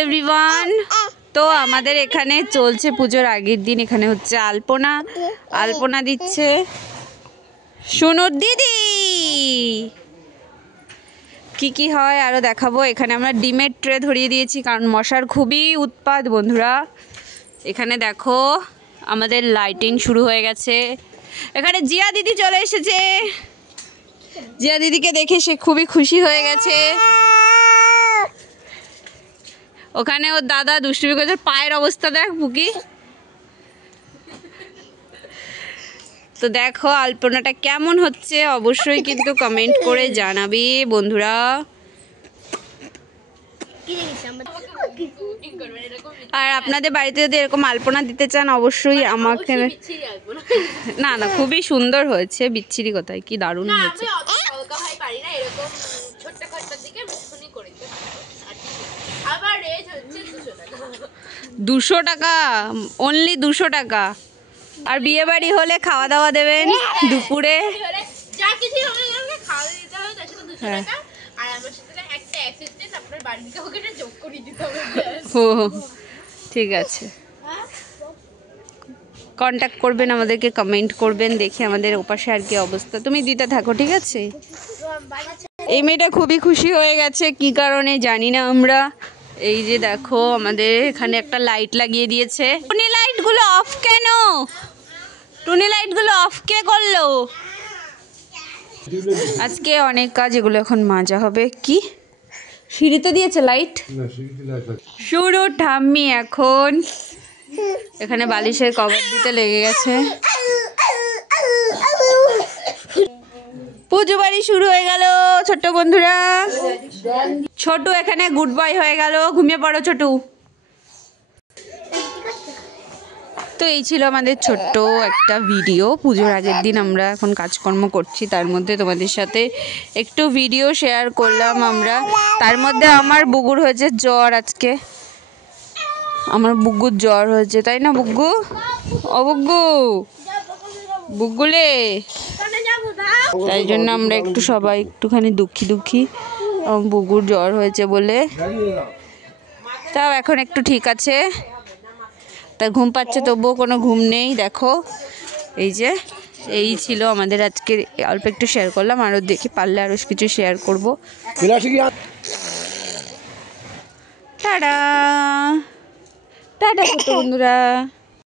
Everyone, তো আমাদের এখানে চলছে পুজোর আগের দিন। এখানে হচ্ছে আলপনা, আলপনা দিচ্ছে সোনুর দিদি। কি কি হয় আরও দেখাবো। এখানে আমরা ডিমের ট্রে ধরিয়ে দিয়েছি কারণ মশার খুবই উৎপাত বন্ধুরা। এখানে দেখো আমাদের লাইটিং শুরু হয়ে গেছে। এখানে জিয়া দিদি চলে এসেছে। জিয়া দিদিকে দেখে সে খুবই খুশি হয়ে গেছে। ওখানে ওর দাদা দুষ্টুমি করছে, পায়ের অবস্থা দেখ বুকি। তো দেখো আলপনাটা কেমন হচ্ছে অবশ্যই কিন্তু কমেন্ট করে জানাবে বন্ধুরা। আর আপনাদের বাড়িতে যদি এরকম আলপনা দিতে চান অবশ্যই আমাকে। না না, খুবই সুন্দর হয়েছে। বিচ্ছিরি কোথায়, কি দারুণ হয়েছে। 200 টাকা, অনলি 200 টাকা। আর বিয়ে বাড়ি হলে খাওয়া দাওয়া দেবেন দুপুরে। হ্যাঁ, ঠিক আছে, কন্ট্যাক্ট করবেন আমাদেরকে, কমেন্ট করবেন, দেখে আমাদের ওপাশে আর কি অবস্থা। তুমি দিতে থাকো, ঠিক আছে। এই মেয়েটা খুবই খুশি হয়ে গেছে, কি কারণে জানি না আমরা। এই যে দেখো আমাদের এখানে একটা লাইট লাগিয়ে দিয়েছে। টুনি লাইটগুলো অফ কেন? টুনি লাইটগুলো অফ কে করলো? আজকে অনেক কাজ, এগুলো এখন মাজা হবে। কি সিঁড়িতে দিয়েছে লাইট? শুরু ঠাম্মি এখন এখানে বালিশের কভার দিতে লেগে গেছে। পুজো বাড়ি শুরু হয়ে গেল ছোট্ট বন্ধুরা। ছোটু এখানে গুড বয় হয়ে গেল, ঘুমিয়ে পড়ো ছোটু। তো এই ছিল আমাদের ছোট্ট একটা ভিডিও। পুজোর আগের দিন আমরা এখন কাজকর্ম করছি, তার মধ্যে তোমাদের সাথে একটু ভিডিও শেয়ার করলাম আমরা। তার মধ্যে আমার বুগুর হয়েছে জ্বর আজকে। আমার বুগুর জ্বর হয়েছে, তাই না বুগ্গু? ও বুগ্গু, বুগ্গুলে, তাই জন্য আমরা একটু সবাই একটুখানি দুঃখী বুগুর জ্বর হয়েছে বলে। তাও এখন একটু ঠিক আছে, তা ঘুম পাচ্ছে, তবুও কোনো ঘুম নেই। দেখো এই যে এই ছিল আমাদের আজকে, অল্প একটু শেয়ার করলাম, আরও দেখি পারলে আরও কিছু শেয়ার করবো। টাটা টাটা বন্ধুরা।